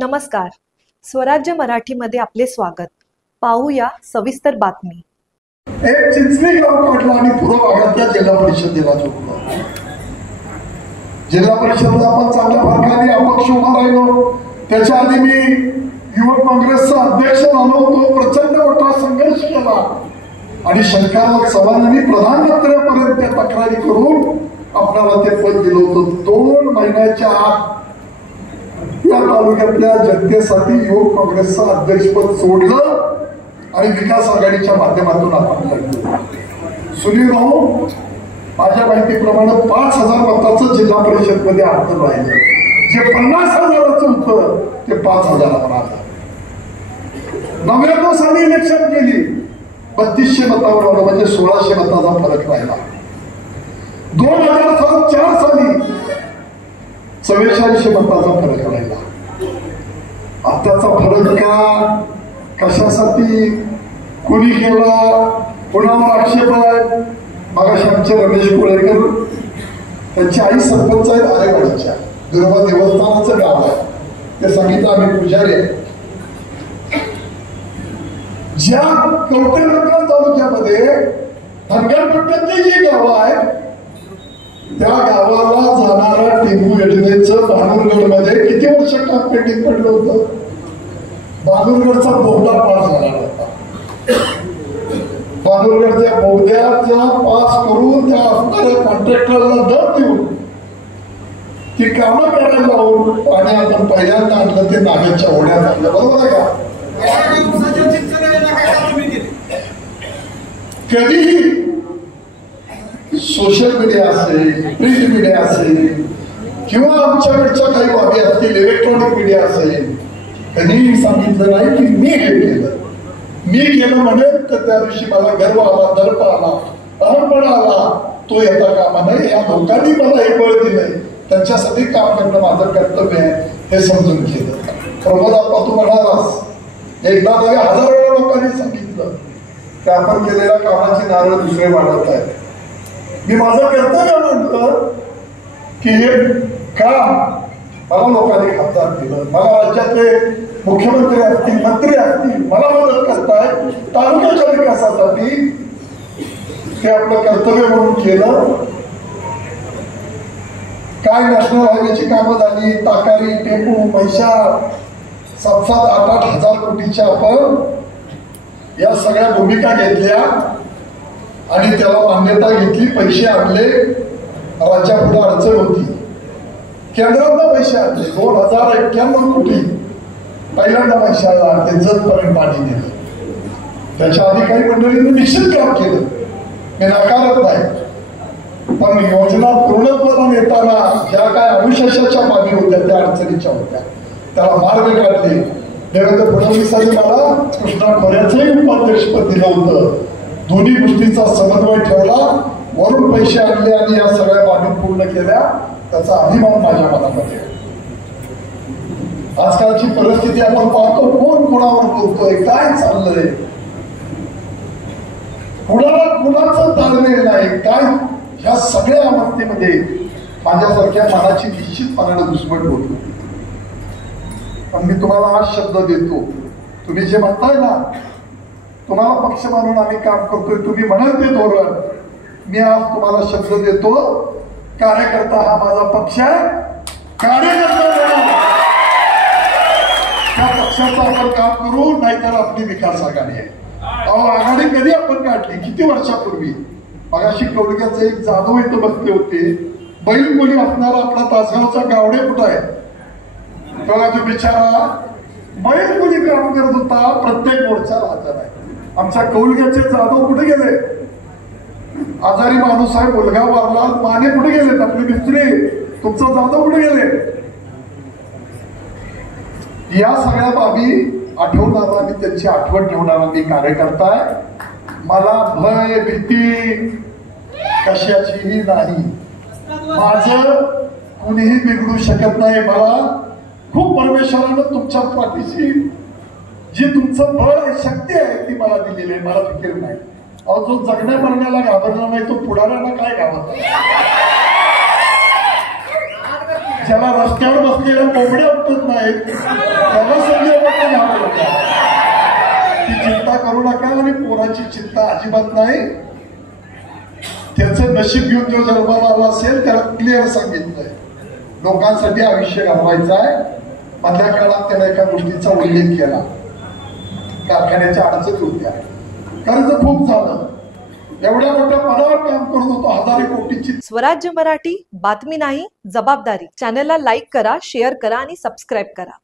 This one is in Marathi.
नमस्कार. स्वराज्य मराठीमध्ये आपले स्वागत. पाहूया सविस्तर बातमी. एक चिंचणी गाव काढला आणि पूर्व भागातल्या जिल्हा परिषदेला जोडलं. जिल्हा परिषदेला आपण चांगल्या फरकाने अपक्ष उभा राहिलो. त्याच्या आधी मी युवक काँग्रेसचा अध्यक्ष झालो होतो. प्रचंड मोठा संघर्ष केला आणि शंकरराव चव्हाणांनी प्रधानमंत्र्यापर्यंत त्या तक्रारी करून आपल्याला ते पद दिलं होतं. 2 महिन्याच्या आत या तालुक्यातल्या जनतेसाठी युवक काँग्रेसचं अध्यक्षपद सोडलं आणि विकास आघाडीच्या माध्यमातून आपण लढलो. सुनील भाऊ, माझ्या माहितीप्रमाणे 5,000 मताचं जिल्हा परिषद मध्ये अंतर राहिलं. जे 50,000चं होतं ते 5,000वर आलं. 99 साली इलेक्शन केली, 3200 मतावर आलं, म्हणजे 1600 मताचा फरक राहिला. 2004 साली 4400 मताचा फरक राहिला. आताचा फरक का, कशासाठी, कुणी केला, कुणावर आक्षेप आहे? मगाशी आमचे रमेश कोळेकर, त्यांची आई सरपंच आहेत आरेवाडीच्या, दुर्वा देवस्थानाचं गाव आहे. ते सांगितलं आम्ही पुजारी आहे. ज्या कवटेमंगळ तालुक्यामध्ये धनगरपट्ट्यातली जी गावं आहेत त्या गावाला जाणारा टेंबू योजनेचं बाणूरगड मध्ये किती वर्ष काम पेंडिंग पडलं होतं? बाणूरगडचा बोगदा पास झाला होता. बाणूरगडच्या बोगद्याचा पास करून त्या असणाऱ्या कॉन्ट्रॅक्टरला दर देऊन ती कामं करायला लावून पाणी आपण पहिल्यांदा आणलं ते नागाच्या ओढ्यात आणलं. बरोबर आहे का? कधीही सोशल मीडिया असेल, प्रिंट मीडिया असेल किंवा आमच्याकडच्या काही बाबी असतील, इलेक्ट्रॉनिक मीडिया असेल, कधीही सांगितलं नाही की मी हे केलं. मी केलं म्हणेल तर त्या दिवशी मला गर्व आला, दर्प आला, अहमपणा आला. तो येता कामा नये. या लोकांनी मला हे बळ दिलंय, त्यांच्यासाठी काम करणं माझं कर्तव्य आहे हे समजून केलं. प्रमोद आप्पा, तू म्हणालास, एकदा नव्हे 1000 वेळा लोकांनी सांगितलं की आपण केलेल्या कामाची नारळ दुसरे वाढवत आहेत. मी माझं कर्तव्य म्हणलं की हे काम मला लोकांनी खासदार केलं, मला राज्यातले मुख्यमंत्री असतील, मंत्री असतील, मला मदत करताय तालुक्याच्या विकासासाठी, ते आपलं कर्तव्य म्हणून केलं. काय नॅशनल हायवेची कामं झाली, ताकारी, टेंबू, म्हैसाळ, 7-7, 8-8 हजार कोटीच्या आपण या सगळ्या भूमिका घेतल्या आणि त्याला मान्यता घेतली, पैसे आणले. राज्यापुढे अडचण होती, केंद्रातनं पैसे आणले. 2091 कोटी पहिल्यांदा म्हैसाळला आणले, जतपर्यंत पाणी नेलं. त्याच्या आधी काही मंडळींनी निश्चित काम केलं, मी नाकारत नाही. पण योजना पूर्णत्वाला येताना ज्या काय अनुशेषाच्या बाबी होत्या त्या अडचणीच्या होत्या, त्याला मार्ग काढले. देवेंद्र फडणवीसांनी मला कृष्णा खोऱ्याचंही उपाध्यक्षपद दिलं होतं. दोन्ही गोष्टींचा समन्वय ठेवला, वरून पैसे आणले आणि या सगळ्या बाबी पूर्ण केल्या. त्याचा अभिमान माझ्या मनामध्ये. आजकालची परिस्थिती आपण पाहतो, कोण कोणावर बोलतोय, काय चाललंय, कुणाचं ताळमेळ नाही काय. ह्या सगळ्या अवस्थेमध्ये माझ्यासारख्या मनाची निश्चितपणाने घुसमट होती. पण मी तुम्हाला आज शब्द देतो, तुम्ही जे म्हणताय ना, तुम्हाला पक्ष म्हणून आम्ही काम करतोय, तुम्ही म्हणाल ते धोरण, मी आज तुम्हाला शब्द देतो, कार्यकर्ता हा माझा पक्ष आहे. कार्यकर्ता त्या पक्षाचं आपण काम करू, नाहीतर आपली विकास आघाडी आहे. आघाडी कधी आपण काढली, किती वर्षापूर्वी? मगाशी कवडग्याचे एक जाधव इथं बसले होते. बैलबोली असणारा आपला तासगावचा गावडे कुठं आहे बघा, तो बिचारा बैलबोली काम करत होता, प्रत्येक मोर्चाला हजर आहे. आमच्या कौलग्याचे जाधव कुठे गेले? आजारी माणूस आहे, मुलगा वारला, माने कुठे गेले? आपले मिस्त्री, तुमचा जाधव कुठे गेले? या सगळ्या बाबी आठवणारा आणि त्यांची आठवण ठेवणारा मी कार्यकर्ता आहे. मला भय भीती कशाचीही नाही. माझं कुणीही बिघडू शकत नाही. मला खूप परमेश्वरानं तुमच्या पाठीशी जी तुमचं बळ आहे, शक्ती आहे, ती मला दिलेली आहे. मला फिकीर नाही. अहो, जो जगण्या मरण्याला घाबरला नाही तो पुढाऱ्याला काय घाबरला? ज्याला रस्त्यावर बसलेल्या कोंबड्या उठत नाहीत त्याला संजय पाटील घाबरतात. ती चिंता करू नका आणि पोराची चिंता अजिबात नाही. त्याचं नशीब घेऊन जो जन्माला आला असेल त्याला क्लिअर सांगितलंय लोकांसाठी आयुष्य घालवायचं आहे. मधल्या काळात त्याने एका गोष्टीचा उल्लेख केला, कारखान्याच्या अडचणी होत्या, कर्ज खूप झालं, एवढ्या मोठ्या पदावर काम करत होतो, 1000 कोटीची. स्वराज्य मराठी, बातमी नाही जबाबदारी. चॅनलला लाईक करा, शेअर करा आणि सबस्क्राईब करा.